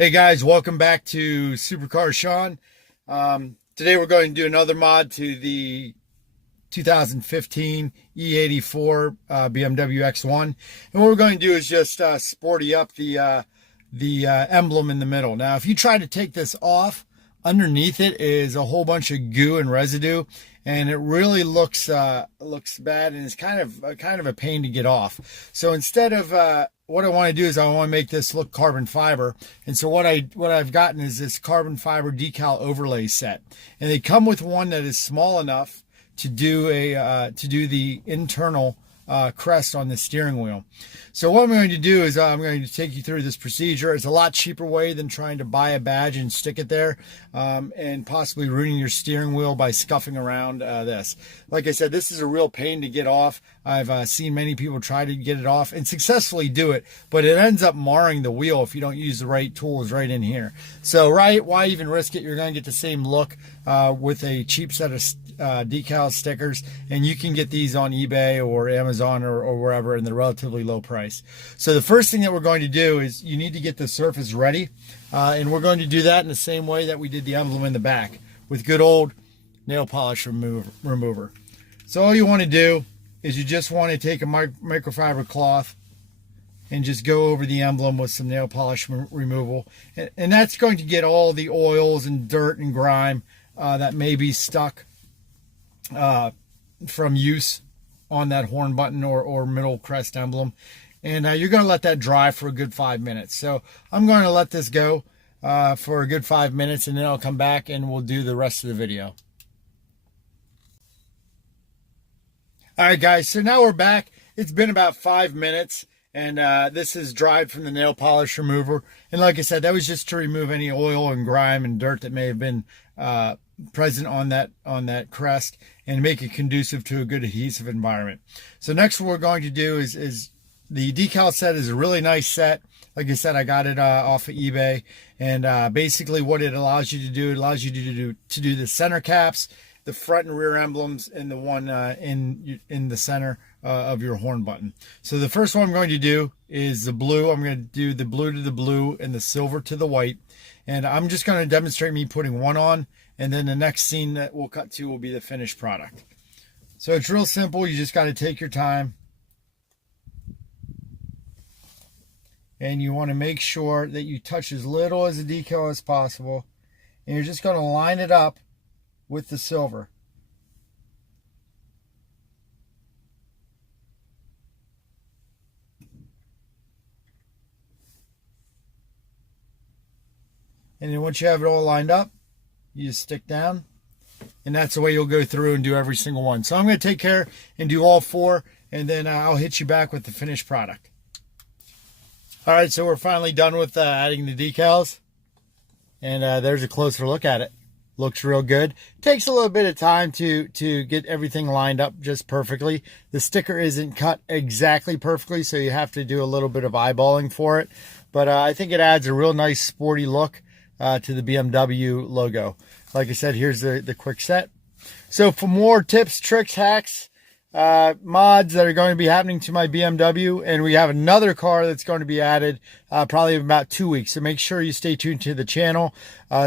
Hey guys, welcome back to Supercar Sean. Today we're going to do another mod to the 2015 E84 BMW X1, and what we're going to do is just sporty up the emblem in the middle. Now, if you try to take this off, underneath it is a whole bunch of goo and residue, and it really looks bad, and it's kind of a pain to get off. So instead of what I want to do is I want to make this look carbon fiber, and so what I've gotten is this carbon fiber decal overlay set, and they come with one that is small enough to do the internal crest on the steering wheel. So what I'm going to do is I'm going to take you through this procedure. It's a lot cheaper way than trying to buy a badge and stick it there and possibly ruining your steering wheel by scuffing around this. Like I said, this is a real pain to get off. I've seen many people try to get it off and successfully do it, but it ends up marring the wheel if you don't use the right tools right in here. So why even risk it? You're going to get the same look with a cheap set of decal stickers, and you can get these on eBay or Amazon or wherever, and they're relatively low price. So the first thing that we're going to do is you need to get the surface ready, and we're going to do that in the same way that we did the emblem in the back, with good old nail polish remover. So all you want to do is you just want to take a microfiber cloth and just go over the emblem with some nail polish removal, and that's going to get all the oils and dirt and grime that may be stuck from use on that horn button or middle crest emblem. And you're going to let that dry for a good 5 minutes. So I'm going to let this go for a good 5 minutes, and then I'll come back and we'll do the rest of the video. All right guys, so now we're back. It's been about 5 minutes, and this is dried from the nail polish remover. And like I said, that was just to remove any oil and grime and dirt that may have been present on that crest, and make it conducive to a good adhesive environment. So next what we're going to do is the decal set is a really nice set. Like I said, I got it off of eBay, and basically what it allows you to do, it allows you to do the center caps, the front and rear emblems, and the one in the center of your horn button. So the first one I'm going to do is the blue. I'm going to do the blue to the blue and the silver to the white, and I'm just going to demonstrate me putting one on, and then the next scene that we'll cut to will be the finished product. So it's real simple. You just got to take your time, and you want to make sure that you touch as little as the decal as possible, and you're just going to line it up with the silver. And then once you have it all lined up, you just stick down, and that's the way you'll go through and do every single one. So I'm going to take care and do all four, and then I'll hit you back with the finished product. All right, so we're finally done with adding the decals, and there's a closer look at it. Looks real good. Takes a little bit of time to get everything lined up just perfectly. The sticker isn't cut exactly perfectly, so you have to do a little bit of eyeballing for it, but I think it adds a real nice sporty look to the BMW logo. Like I said, here's the quick set. So for more tips, tricks, hacks, mods that are going to be happening to my BMW, and we have another car that's going to be added probably in about 2 weeks, so make sure you stay tuned to the channel.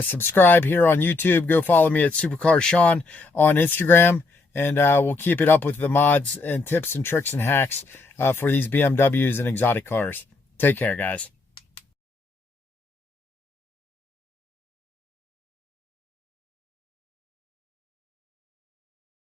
Subscribe here on YouTube. Go follow me at Supercar Sean on Instagram, and we'll keep it up with the mods and tips and tricks and hacks for these BMWs and exotic cars. Take care, guys.